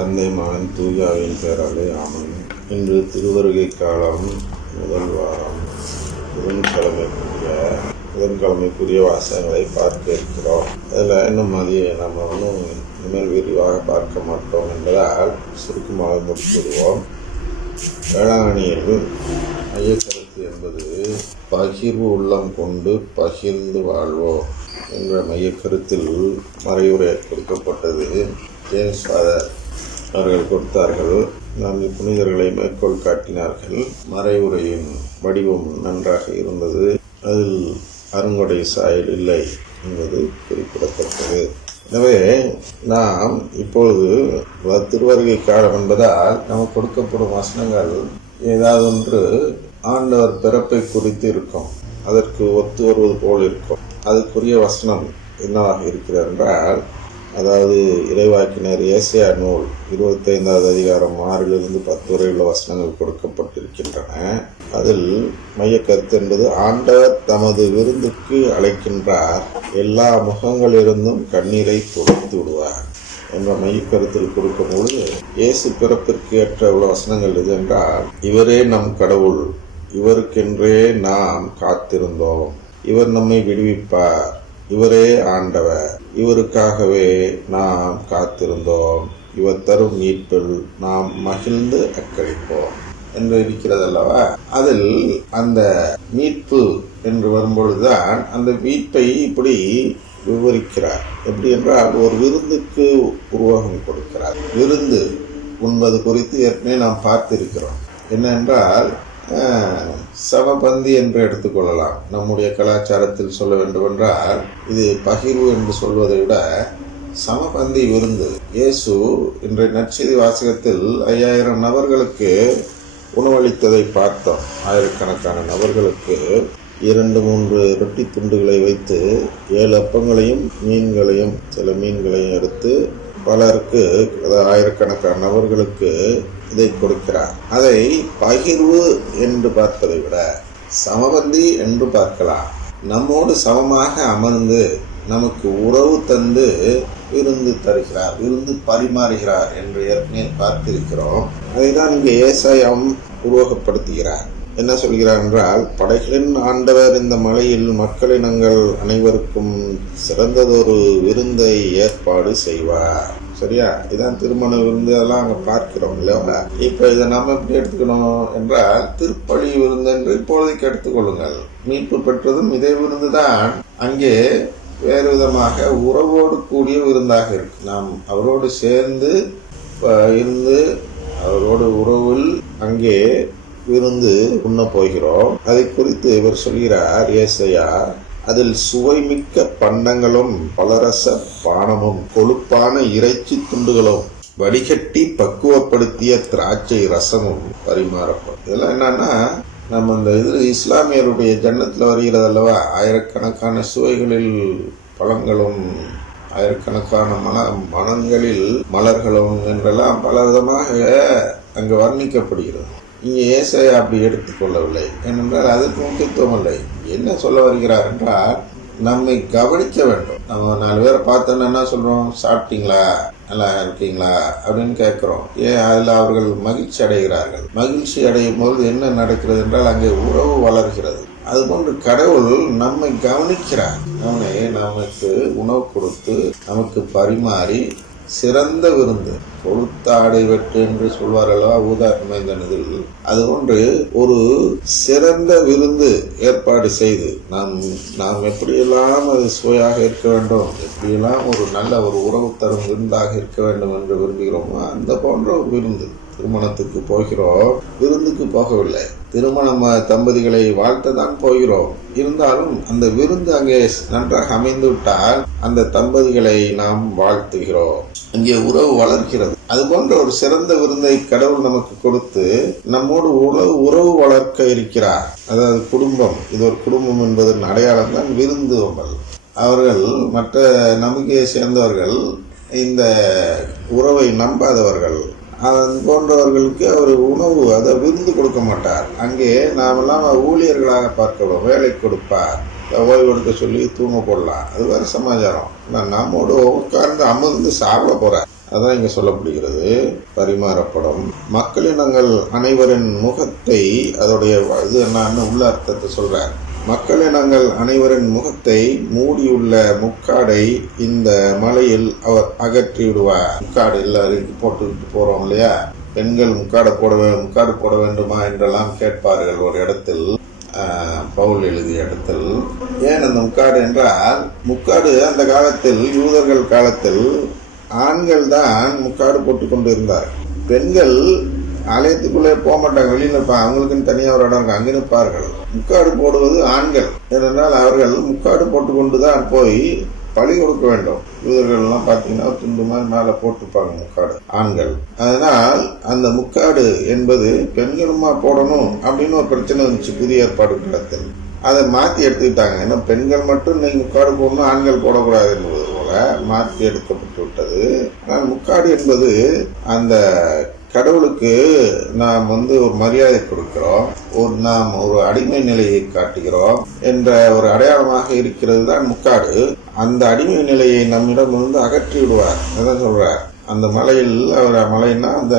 தந்தை மகன் தூயாவின் பெயராலே ஆமென். இன்று திருவருகை காலம் முதல் வாரம் புதன்கிழமைக்குரிய வாசகங்களை பார்க்க இருக்கிறோம். அதில் இன்னும் நம்ம இனிமேல் விரிவாக பார்க்க மாட்டோம் என்பதால் சுருக்கமாக முடித்துவிடுவோம். வேளாங்கண்ணியில் மையக்கருத்து என்பது பகிர்வு உள்ளம் கொண்டு பகிர்ந்து வாழ்வோம் என்ற மையக்கருத்தில் மறைவுரை கொடுக்கப்பட்டது. ஜேம்ஸ் ஃபாதர் அவர்கள் கொடுத்தார்கள். நாம் புனிதர்களை மேற்கோள் காட்டினார்கள். மறைவுரையின் வடிவம் நன்றாக இருந்தது. அதில் அருங்கொடை சாயல் இல்லை என்பது குறிப்பிடத்தக்கது. எனவே நாம் இப்பொழுது திருவருகை காலம் என்பதால் நமக்கு கொடுக்கப்படும் வசனங்கள் ஏதாவது ஒன்று ஆண்டவர் பிறப்பை குறித்து இருக்கும், அதற்கு ஒத்து வருவது போல் இருக்கும். அதுக்குரிய வசனம் என்னவாக இருக்கிறது என்றால், அதாவது இறைவாக்கினர் ஏசாயா நூல் 25வது அதிகாரம் 6-10 வரை உள்ள வசனங்கள் கொடுக்கப்பட்டிருக்கின்றன. அதில் மையக்கருத்து என்பது ஆண்டவர் தமது விருந்துக்கு அழைக்கின்றார், எல்லா முகங்களிலிருந்தும் கண்ணீரை துடைத்து விடுவார் என்ற மையக்கருத்தில் கொடுக்கும்போது, இயேசு பிறப்பிற்கு ஏற்ற உள்ள வசனங்கள் இது என்றால், இவரே நம் கடவுள், இவருக்கென்றே நாம் காத்திருந்தோம், இவர் நம்மை விடுவிப்பார், இவரே ஆண்டவர், இவருக்காகவே நாம் காத்திருந்தோம், இவர் தரும் மீட்பில் நாம் மகிழ்ந்து அக்களிப்போம் என்று இருக்கிறது அல்லவா. அதில் அந்த மீட்பு என்று வரும்பொழுதுதான் அந்த மீட்பை இப்படி விவரிக்கிறார். எப்படி என்றால், ஒரு விருந்துக்கு உருவகம் கொடுக்கிறார். விருந்து உண்பது குறித்து ஏற்கனவே நாம் பார்த்திருக்கிறோம். என்னென்றால், சமபந்தி என்று எடுத்துக்கொள்ளலாம். நம்முடைய கலாச்சாரத்தில் சொல்ல வேண்டுமென்றால், இது பகிர்வு என்று சொல்வதை விட சமபந்தி விருந்து. இயேசு இன்றைய நற்செய்தி வாசகத்தில் 5000 நபர்களுக்கு உணவளித்ததை பார்த்தோம். ஆயிரக்கணக்கான நபர்களுக்கு 2-3 ரொட்டி துண்டுகளை வைத்து 7 அப்பங்களையும் மீன்களையும் சில மீன்களையும் எடுத்து பலருக்கு, ஆயிரக்கணக்கான நபர்களுக்கு இதை கொடுக்கிறார். அதை பகிர்வு என்று பார்ப்பதை விட சமபந்தி என்று பார்க்கலாம். நம்மோடு சமமாக அமர்ந்து நமக்கு உறவு தந்து விருந்து தருகிறார், விருந்து பரிமாறுகிறார் என்று ஏற்கனவே பார்த்திருக்கிறோம். அதைதான் இங்கே ஏசாயாம் உருவகப்படுத்துகிறார். என்ன சொல்கிறார் என்றால், படைகளின் ஆண்டவர் இந்த மலையில் மக்களினங்கள் அனைவருக்கும் சிறந்ததொரு விருந்தை ஏற்பாடு செய்வார். சரியா? இதான் திருமண விருந்து, அதெல்லாம் அங்க பார்க்கிறோம் இல்லையா? இப்ப இதை நம்ம எப்படி எடுத்துக்கணும் என்றால், திருப்பலி விருந்து என்று இப்பொழுதைக்கு எடுத்துக்கொள்ளுங்கள். மீட்பு பெற்றதும் இதே விருந்து தான். அங்கே வேறு விதமாக உறவோடு கூடிய விருந்தாக இருக்கு. நாம் அவரோடு சேர்ந்து இருந்து அவரோடு உறவில் அங்கே விருந்து உண்ண போகிறோம். அதை குறித்து இவர் சொல்கிறார் ஏசாயா, அதில் சுவைமிக்க பண்டங்களும் பலரச பானமும் கொழுப்பான இறைச்சி துண்டுகளும் வடிகட்டி பக்குவப்படுத்திய திராட்சை ரசமும் பரிமாறப்படும். இதெல்லாம் என்னன்னா, நம்ம இந்த இஸ்லாமியருடைய ஜன்னத்துல வருகிறது அல்லவா, ஆயிரக்கணக்கான சுவைகளில் பழங்களும் ஆயிரக்கணக்கான மனங்களில் மலர்களும் என்றெல்லாம் பல விதமாக அங்கு வர்ணிக்கப்படுகிறது. இங்கே ஏசாயா அப்படி எடுத்துக்கொள்ளவில்லை. ஏனென்றால் அதற்கு முக்கியத்துவம் இல்லை. என்ன சொல்ல வருகிறார் என்றால், நம்மை கவனிக்க வேண்டும். நம்ம 4 பேரை பார்த்தோன்னா என்ன சொல்றோம்? சாப்பிட்டீங்களா, நல்லா இருக்கீங்களா அப்படின்னு கேட்கிறோம். ஏன்? அதில் அவர்கள் மகிழ்ச்சி அடைகிறார்கள். மகிழ்ச்சி அடையும் போது என்ன நடக்கிறது என்றால், அங்கே உறவு வளர்கிறது. அதுபோன்று கடவுள் நம்மை கவனிக்கிறார். நமக்கு உணவு கொடுத்து நமக்கு பரிமாறி சிறந்த விருந்து, கொளுத்தாடை வெட்டு என்று சொல்வார்களா ஊதாத்மைந்தனதில், அதுபோன்று ஒரு சிறந்த விருந்து ஏற்பாடு செய்து நாம் எப்படியெல்லாம் அது சுவையாக இருக்க வேண்டும், எப்படியெல்லாம் ஒரு நல்ல ஒரு உறவு தரும் விருந்தாக இருக்க வேண்டும் என்று விரும்புகிறோமோ அந்த போன்ற ஒரு விருந்து. திருமணத்துக்கு போகிறோம், விருந்துக்கு போகவில்லை. திருமண தம்பதிகளை வாழ்த்த தான் போகிறோம். இருந்தாலும் அந்த விருந்து அங்கே நன்றாக அமைந்து விட்டால் அந்த தம்பதிகளை நாம் வாழ்த்துகிறோம். அங்கே உறவு வளர்க்கிறது. அது போன்ற ஒரு சிறந்த விருந்தை கடவுள் நமக்கு கொடுத்து நம்மோடு உறவு வளர்க்க இருக்கிறார். அதாவது குடும்பம், இது ஒரு குடும்பம் என்பதன் அடையாளம் தான் விருந்தோம்பல். அவர்கள் மற்ற நம்பிக்கையை சேர்ந்தவர்கள், இந்த உறவை நம்பாதவர்கள், அது போன்றவர்களுக்கு அவர் உணவு, அதை விருந்து கொடுக்க மாட்டார். அங்கே நாமெல்லாம் ஊழியர்களாக பார்க்கிறோம். வேலை கொடுப்பார், ஓய்வு எடுக்க சொல்லி தூங்க போடலாம், அது வேறு சமாச்சாரம். நம்மோடு உட்கார்ந்து அமர்ந்து சாப்பிட போறார். அதான் இங்க சொல்லப்படுகிறது, பரிமாறப்படும். மக்களினங்கள் அனைவரின் முகத்தை, அதோடைய இது என்னன்னு உள்ள அர்த்தத்தை சொல்றார். மக்களினங்கள் அனைவரின் முகத்தை மூடியுள்ள முக்காடை இந்த மலையில் அவர் அகற்றி விடுவார். முக்காடு எல்லாரும் போட்டுக்கிட்டு போறோம் இல்லையா, பெண்கள் முக்காடு போட வேண்டுமா என்றெல்லாம் கேட்பார்கள் ஒரு இடத்தில், பவுல் எழுதிய இடத்தில். ஏன் அந்த முக்காடு என்றால், முக்காடு அந்த காலத்தில், யூதர்கள் காலத்தில் ஆண்கள் தான் முக்காடு போட்டுக் கொண்டு இருந்தார். பெண்கள் ஆலயத்துக்குள்ளே போக மாட்டாங்க, வெளியில் இருப்பாங்க, அவங்களுக்குன்னு தனியாக ஒரு இடம் இருக்கு, அங்கே நிற்பார்கள். முக்காடு போடுவது ஆண்கள். ஏனென்றால் அவர்கள் முக்காடு போட்டு கொண்டு தான் போய் பலி கொடுக்க வேண்டும். யூதர்கள் எல்லாம் பார்த்தீங்கன்னா துண்டு மாதிரி மேலே போட்டுப்பாங்க முக்காடு, ஆண்கள். அதனால் அந்த முக்காடு என்பது பெண்களுமா போடணும் அப்படின்னு ஒரு பிரச்சனை வந்துச்சு புதிய ஏற்பாடு காலத்தில். அதை மாற்றி எடுத்துக்கிட்டாங்க. ஏன்னா பெண்கள் மட்டும் நீங்க முக்காடு போடணும், ஆண்கள் போடக்கூடாது என்பது போல மாற்றி எடுக்கப்பட்டு விட்டது. ஆனால் முக்காடு என்பது அந்த கடவுளுக்கு நாம் ஒரு மரியாதை கொடுக்கிறோம், நாம் ஒரு அடிமை நிலையை காட்டுகிறோம் என்ற ஒரு அடையாளமாக இருக்கிறது தான் முக்காடு. அந்த அடிமை நிலையை நம்மிடம் அகற்றி விடுவார். அதான் சொல்றார், அந்த மலையில் மலைன்னா அந்த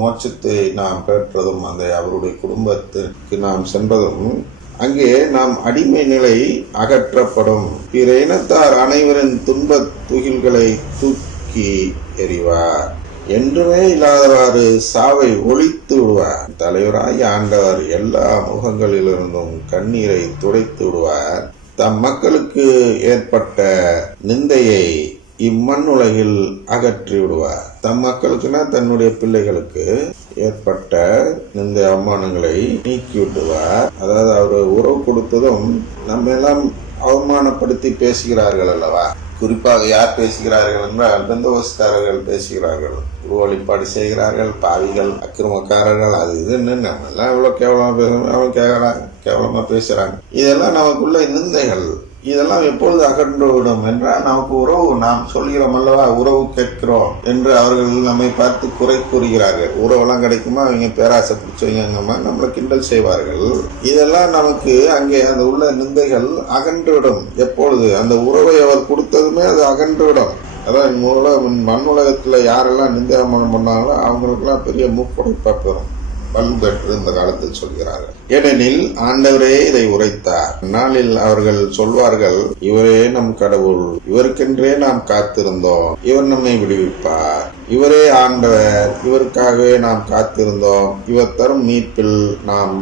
மோட்சத்தை நாம் பெற்றதும், அந்த அவருடைய குடும்பத்திற்கு நாம் சென்றதும், அங்கே நாம் அடிமை நிலை அகற்றப்படும். பிற இனத்தார் அனைவரின் துன்பத் துகில்களை தூக்கி எறிவார். என்றுமே இல்லாதவாறு சாவை ஒழித்து விடுவார். தலைவராகி ஆண்டவர் எல்லா முகங்களிலிருந்தும் கண்ணீரை துடைத்து விடுவார். தம் மக்களுக்கு ஏற்பட்ட நிந்தையை இம்மண்ணுலகில் அகற்றி விடுவார். தம் மக்களுக்குன்னா தன்னுடைய பிள்ளைகளுக்கு ஏற்பட்ட நிந்தை அவமானங்களை நீக்கி விடுவார். அதாவது அவர் உறவு கொடுத்ததும் நம்ம எல்லாம் அவமானப்படுத்தி பேசுகிறார்கள் அல்லவா. குறிப்பாக யார் பேசுகிறார்கள் என்றால் பெந்தகோஸ்தர்கள் பேசுகிறார்கள், உருவழிப்பாடு செய்கிறார்கள், பாவிகள், அக்கிரமக்காரர்கள், அது இதுன்னு நம்ம எல்லாம் எவ்வளவு கேவலமா பேசுறோம், அவன் கேவலமா பேசுறாங்க. இதெல்லாம் நமக்குள்ள நிந்தைகள். இதெல்லாம் எப்பொழுது அகன்று விடும் என்றால், நமக்கு உறவு, நாம் சொல்கிறோம் அல்லவா, உறவு கேட்கிறோம் என்று அவர்கள் நம்மை பார்த்து குறை கூறுகிறார்கள். உறவெல்லாம் கிடைக்குமா, அவங்க பேராசை பிடிச்சவங்க நம்மளை கிண்டல் செய்வார்கள். இதெல்லாம் நமக்கு அங்கே அந்த உள்ள நிந்தைகள் அகன்றுவிடும். எப்பொழுது அந்த உறவை அவர் கொடுத்ததுமே அது அகன்றுவிடும். அதான் மண் உலகத்துல யாரெல்லாம் நிந்தயமானம் பண்ணாங்களோ அவங்களுக்கெல்லாம் பெரிய மூக்குடைப்பா பெறும், பலன் பெற்று இந்த காலத்தில் சொல்கிறார்கள். ஏனெனில் ஆண்டவரே இதை உரைத்தார். நாளில் அவர்கள் சொல்வார்கள், இவரே நம் கடவுள், இவருக்கென்றே நாம் காத்திருந்தோம், இவர் நம்மை விடுவிப்பார், இவரே ஆண்டவர், இவருக்காகவே நாம் காத்திருந்தோம், இவர் தரும் மீட்பில் நாம்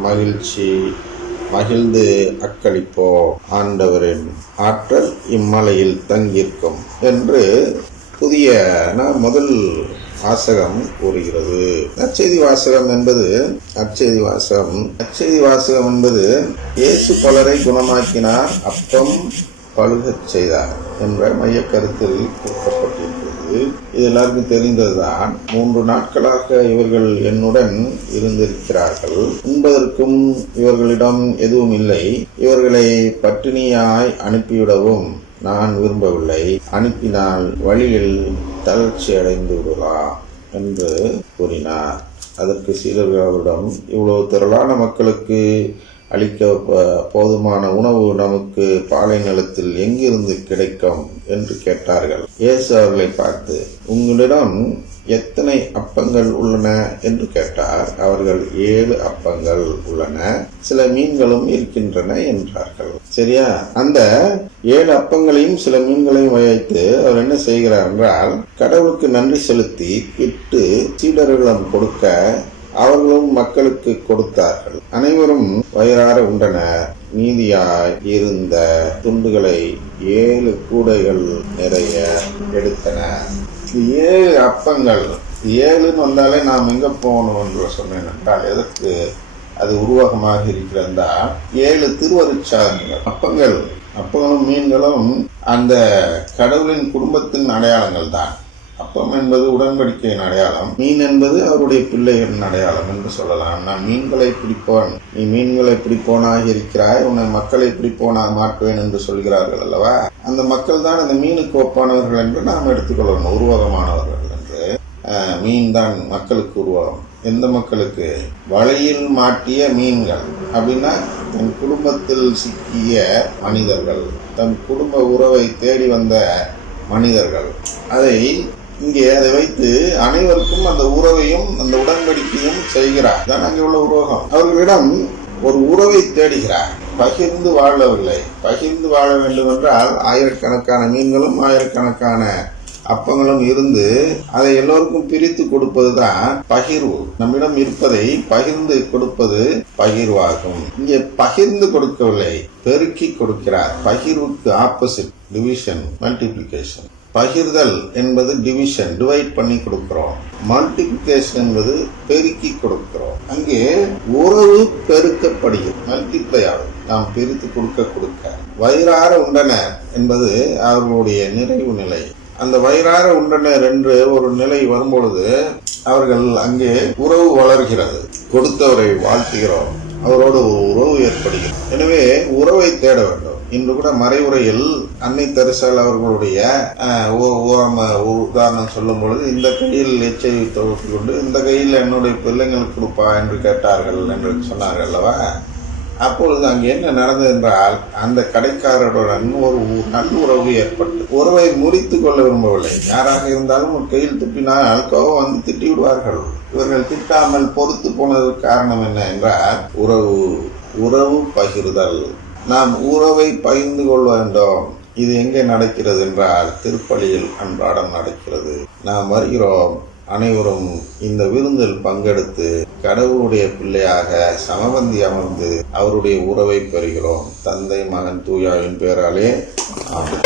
மகிழ்ந்து அக்களிப்போம், ஆண்டவரின் ஆற்றல் இம்மலையில் தங்கியிருக்கும் என்று புதிய முதல் வாசகம் கூறுகிறது. நற்செய்தி வாசகம் என்பது இயேசு பலரை குணமாக்கினார், அப்பம் பழுகச் செய்தார் என்ற மைய கருத்தில் கொடுக்கப்பட்டிருக்கிறது. இது எல்லாருக்கும் தெரிந்ததுதான். 3 நாட்களாக இவர்கள் என்னுடன் இருந்திருக்கிறார்கள். உண்பதற்கும் இவர்களிடம் எதுவும் இல்லை. இவர்களை பட்டினியாய் அனுப்பிவிடவும் நான் விரும்பவில்லை. அனுப்பினால் வழியில் தளர்ச்சி அடைந்து விடலாம் என்று கூறினார். அதற்கு சீடர்கள் அவரிடம், இவ்வளவு திரளான மக்களுக்கு அளிக்க போதுமான உணவு நமக்கு பாலை நிலத்தில் எங்கிருந்து கிடைக்கும் என்று கேட்டார்கள். இயேசு அவர்களை பார்த்து, உங்களிடம் எத்தனை அப்பங்கள் உள்ளன என்று கேட்டார். அவர்கள் 7 அப்பங்கள் உள்ளன, சில மீன்களும் இருக்கின்றன என்றார்கள். சரியா? அந்த 7 அப்பங்களையும் சில மீன்களையும் வைத்து அவர் என்ன செய்கிறார் என்றால், கடவுளுக்கு நன்றி செலுத்தி பிட்டு சீடர்களிடம் கொடுக்க அவர்களும் மக்களுக்கு கொடுத்தார்கள். அனைவரும் வயிறார உண்டனர். மீதியாய் இருந்த துண்டுகளை 7 கூடைகள் நிறைய எடுத்தனர். 7 அப்பங்கள், 7ன்னு வந்தாலே நாம் எங்க போகணும் என்று சொன்னேன் என்றால், எதற்கு அது உருவகமாக இருக்கிறதா? 7 திருவருட்சாதனங்கள். அப்பங்களும் மீன்களும் அந்த கடவுளின் குடும்பத்தின் அடையாளங்கள் தான். அப்பம் என்பது உடன்படிக்கையின் அடையாளம், மீன் என்பது அவருடைய பிள்ளைகளின் அடையாளம் என்று சொல்லலாம். நான் மீன்களை பிடிப்போன், நீ மீன்களை பிடிப்போனாக இருக்கிறாய், உன்னை மக்களை பிடிப்போனாக மாற்றுவேன் என்று சொல்கிறார்கள் அல்லவா. அந்த மக்கள் தான் அந்த மீனுக்கு ஒப்பானவர்கள் என்று நாம் எடுத்துக்கொள்ளணும், உருவகமானவர்கள் என்று. மீன் தான் மக்களுக்கு உருவகம். எந்த மக்களுக்கு? வலையில் மாட்டிய மீன்கள் அப்படின்னா தன் குடும்பத்தில் சிக்கிய மனிதர்கள், தன் குடும்ப உறவை தேடி வந்த மனிதர்கள். அதை இங்கே அதை வைத்து அனைவருக்கும் அந்த உறவையும் அந்த உடன்படிக்கையும் செய்கிறார். தான் அங்கே உள்ள உருவகம். அவர்களிடம் ஒரு உறவை தேடுகிறார். பகிர்ந்து வாழவில்லை. பகிர்ந்து வாழ வேண்டும் என்றால் ஆயிரக்கணக்கான மீன்களும் ஆயிரக்கணக்கான அப்பங்களும் இருந்து அதை எல்லோருக்கும் பிரித்து கொடுப்பதுதான் பகிர்வு. நம்மிடம் இருப்பதை பகிர்ந்து கொடுப்பது பகிர்வாகும். இங்கே பகிர்ந்து கொடுக்கவில்லை, பெருக்கி கொடுக்கிறார். பகிர்வுக்கு ஆப்போசிட் டிவிஷன், மல்டிபிளிகேஷன். பகிர்தல் என்பது டிவிஷன், டிவைட் பண்ணி கொடுக்கிறோம். மல்டிபிளிகேஷன் என்பது பெருக்கி கொடுக்கிறோம். அங்கே உறவு பெருக்கப்படுகிறது, மல்டிப்ளை ஆகும். நாம் பிரித்து கொடுக்க வயிறார உண்டனர் என்பது அவர்களுடைய நிறைவு நிலை. அந்த வயிறார உண்டனர் என்று ஒரு நிலை வரும்பொழுது அவர்கள் அங்கே உறவு வளர்கிறது. கொடுத்தவரை வாழ்த்துகிறோம், அவரோடு ஒரு உறவு ஏற்படுகிறது. எனவே உறவை தேட வேண்டும். இன்று கூட மறைவுரையில் அன்னை தெரசால் அவர்களுடைய உதாரணம் சொல்லும் பொழுது, இந்த கையில் எச்சை துவக்கி கொண்டு இந்த கையில் என்னுடைய பிள்ளைங்களுக்கு கொடுப்பா என்று கேட்டார்கள் என்று சொன்னார்கள் அல்லவா? அப்பொழுது அங்கு என்ன நடந்தது என்றால், அந்த கடைக்காரருடன் ஒரு நல்லுறவு ஏற்பட்டு உறவை முறித்து கொள்ள விரும்பவில்லை. யாராக இருந்தாலும் ஒரு கையில் துப்பினால் கோபம் வந்து திட்டி விடுவார்கள். இவர்கள் திட்டாமல் பொறுத்து போனதற்கு காரணம் என்ன என்றால் உறவு பகிர்தல். நாம் உறவை பகிர்ந்து கொள்ள வேண்டும். இது எங்கே நடக்கிறது என்றால் திருப்பலியில் அன்றாடம் நடக்கிறது. நாம் வருகிறோம், அனைவரும் இந்த விருந்தில் பங்கெடுத்து கடவுளுடைய பிள்ளையாக சமபந்தி அமர்ந்து அவருடைய உறவை பெறுகிறோம். தந்தை, மகன், தூயாவின் பேராலே ஆமென்.